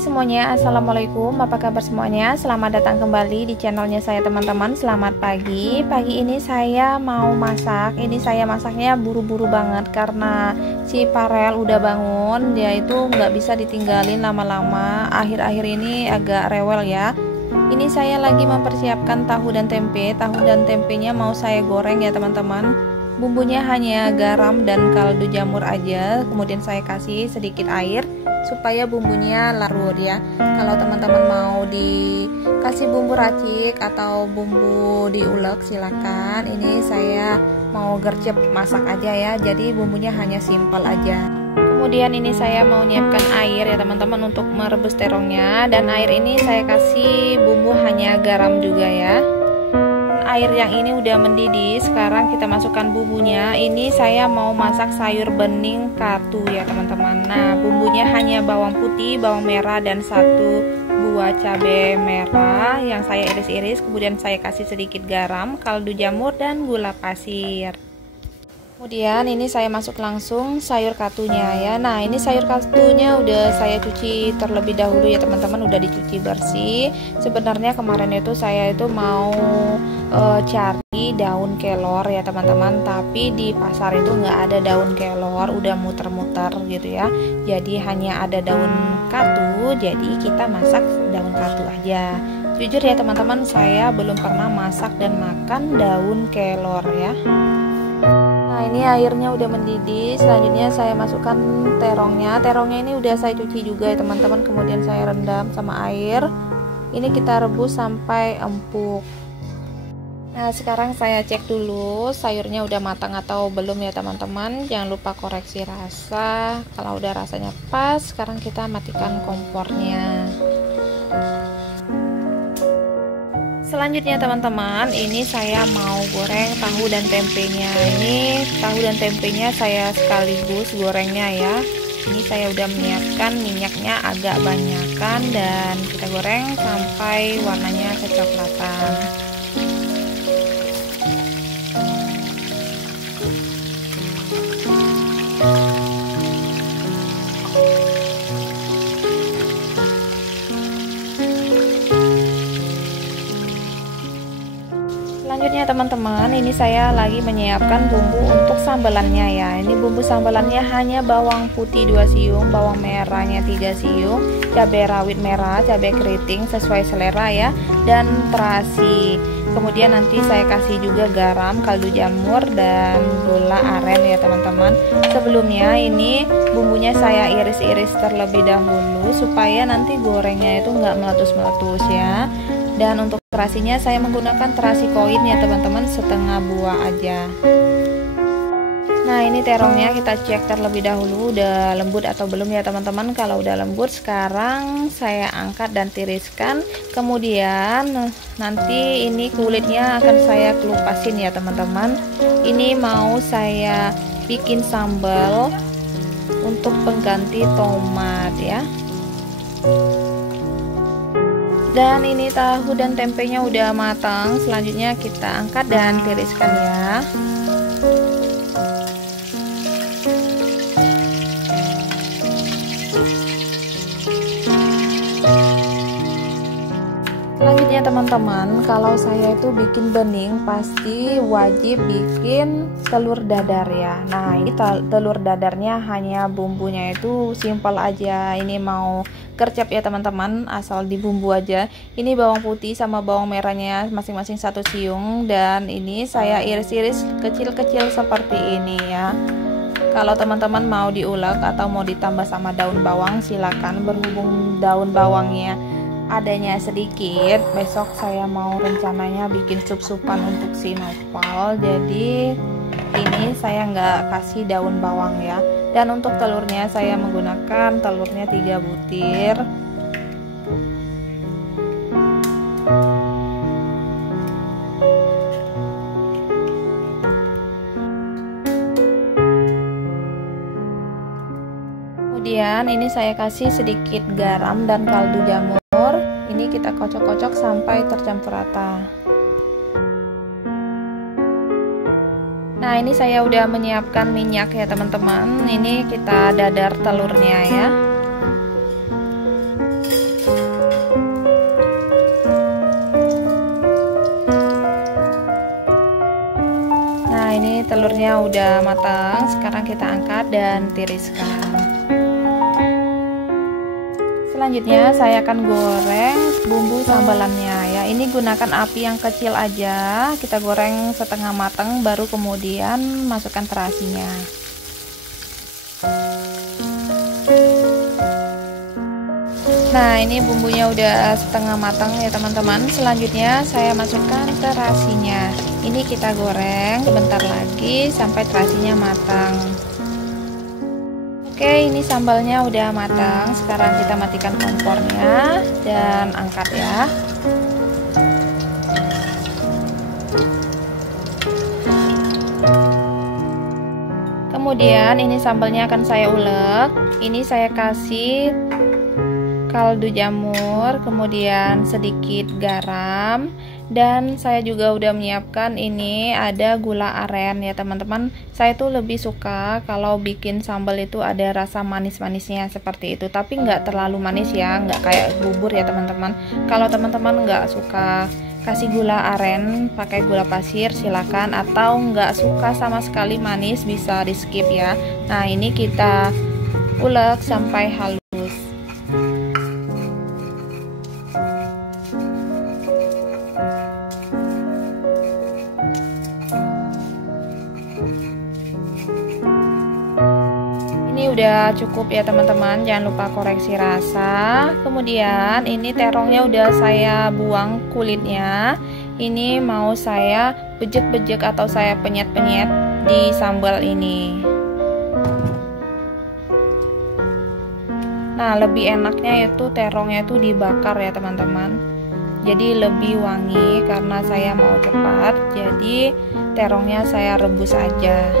semuanya, assalamualaikum, apa kabar semuanya? Selamat datang kembali di channelnya saya teman-teman. Selamat pagi. Pagi ini saya mau masak. Ini saya masaknya buru-buru banget karena si Farel udah bangun. Dia itu nggak bisa ditinggalin lama-lama. Akhir-akhir ini agak rewel ya. Ini saya lagi mempersiapkan tahu dan tempe. Tahu dan tempenya mau saya goreng ya teman-teman. Bumbunya hanya garam dan kaldu jamur aja. Kemudian saya kasih sedikit air supaya bumbunya larut ya. Kalau teman-teman mau dikasih bumbu racik atau bumbu diulek silakan. Ini saya mau gercep masak aja ya. Jadi bumbunya hanya simpel aja. Kemudian ini saya mau nyiapkan air ya teman-teman untuk merebus terongnya. Dan air ini saya kasih bumbu hanya garam juga ya. Air yang ini udah mendidih, sekarang kita masukkan bumbunya. Ini saya mau masak sayur bening katu ya teman-teman. Nah, bumbunya hanya bawang putih, bawang merah, dan 1 buah cabai merah yang saya iris-iris. Kemudian saya kasih sedikit garam, kaldu jamur, dan gula pasir. Kemudian ini saya masuk langsung sayur katunya ya. Nah, ini sayur katunya udah saya cuci terlebih dahulu ya teman-teman, udah dicuci bersih. Sebenarnya kemarin itu saya itu mau cari daun kelor ya teman-teman, tapi di pasar itu nggak ada daun kelor, udah muter-muter gitu ya. Jadi hanya ada daun katu, jadi kita masak daun katu aja. Jujur ya teman-teman, saya belum pernah masak dan makan daun kelor ya. Nah, ini airnya udah mendidih. Selanjutnya saya masukkan terongnya. Terongnya ini udah saya cuci juga ya teman-teman. Kemudian saya rendam sama air. Ini kita rebus sampai empuk. Nah, sekarang saya cek dulu sayurnya udah matang atau belum ya teman-teman. Jangan lupa koreksi rasa. Kalau udah rasanya pas, sekarang kita matikan kompornya. Selanjutnya teman-teman, ini saya mau goreng tahu dan tempenya. Ini tahu dan tempenya saya sekaligus gorengnya ya. Ini saya udah menyiapkan minyaknya agak banyakan dan kita goreng sampai warnanya kecoklatan. Selanjutnya teman-teman, ini saya lagi menyiapkan bumbu untuk sambalannya ya. Ini bumbu sambalannya hanya bawang putih 2 siung, bawang merahnya 3 siung, cabai rawit merah, cabai keriting sesuai selera ya, dan terasi. Kemudian nanti saya kasih juga garam, kaldu jamur, dan gula aren ya teman-teman. Sebelumnya ini bumbunya saya iris-iris terlebih dahulu supaya nanti gorengnya itu nggak meletus-meletus ya. Dan untuk terasinya saya menggunakan terasi koin ya teman-teman, setengah buah aja. Nah, ini terongnya kita cek terlebih dahulu udah lembut atau belum ya teman-teman. Kalau udah lembut, sekarang saya angkat dan tiriskan. Kemudian nanti ini kulitnya akan saya kelupasin ya teman-teman. Ini mau saya bikin sambal untuk pengganti tomat ya. Dan ini tahu dan tempenya udah matang. Selanjutnya kita angkat dan tiriskan ya. Selanjutnya teman-teman, kalau saya itu bikin bening pasti wajib bikin telur dadar ya. Nah, ini telur dadarnya hanya bumbunya itu simpel aja. Ini mau gercep ya teman-teman, asal di bumbu aja. Ini bawang putih sama bawang merahnya masing-masing 1 siung, dan ini saya iris-iris kecil-kecil seperti ini ya. Kalau teman-teman mau diulek atau mau ditambah sama daun bawang silakan, berhubung daun bawangnya adanya sedikit. Besok saya mau rencananya bikin sup-supan untuk si Noval, jadi ini saya nggak kasih daun bawang ya. Dan untuk telurnya saya menggunakan telurnya 3 butir. Kemudian ini saya kasih sedikit garam dan kaldu jamur. Ini kita kocok-kocok sampai tercampur rata. Nah, ini saya udah menyiapkan minyak ya teman-teman. Ini kita dadar telurnya ya. telurnya udah matang. Sekarang kita angkat dan tiriskan. Selanjutnya saya akan goreng bumbu sambalannya ya. Ini gunakan api yang kecil aja. Kita goreng setengah matang baru kemudian masukkan terasinya. Nah, ini bumbunya udah setengah matang ya teman-teman. Selanjutnya saya masukkan terasinya. Ini kita goreng sebentar lagi sampai terasinya matang. Oke, ini sambalnya udah matang. Sekarang kita matikan kompornya dan angkat ya. Kemudian ini sambalnya akan saya ulek. Ini saya kasih kaldu jamur, kemudian sedikit garam, dan saya juga udah menyiapkan ini ada gula aren ya teman-teman. Saya tuh lebih suka kalau bikin sambal itu ada rasa manis-manisnya seperti itu, tapi nggak terlalu manis ya, nggak kayak bubur ya teman-teman. Kalau teman-teman nggak suka kasih gula aren, pakai gula pasir silakan, atau nggak suka sama sekali manis bisa di skip ya. Nah, ini kita ulek sampai halus. Ini udah cukup ya teman-teman, jangan lupa koreksi rasa. Kemudian ini terongnya udah saya buang kulitnya. Ini mau saya bejek-bejek atau saya penyet-penyet di sambal ini. Nah, lebih enaknya itu terongnya itu dibakar ya teman-teman. Jadi lebih wangi, karena saya mau cepat. Jadi terongnya saya rebus aja.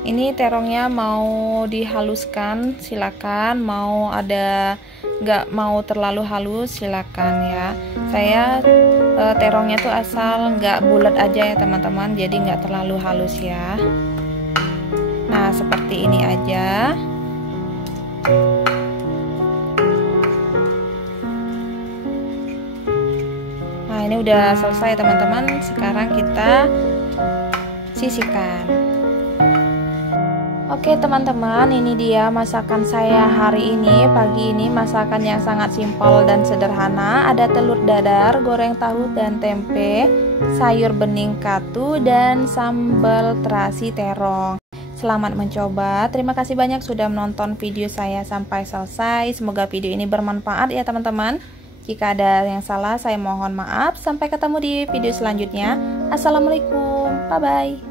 Ini terongnya mau dihaluskan silakan, mau ada nggak mau terlalu halus silakan ya. Saya terongnya tuh asal nggak bulat aja ya teman-teman, jadi nggak terlalu halus ya. Nah, seperti ini aja. Nah, ini udah selesai teman-teman. Sekarang kita sisihkan. Oke teman-teman, ini dia masakan saya hari ini. Pagi ini masakan yang sangat simpel dan sederhana. Ada telur dadar, goreng tahu dan tempe, sayur bening katu, dan sambal terasi terong. Selamat mencoba. Terima kasih banyak sudah menonton video saya sampai selesai. Semoga video ini bermanfaat ya teman-teman. Jika ada yang salah saya mohon maaf. Sampai ketemu di video selanjutnya. Assalamualaikum, bye bye.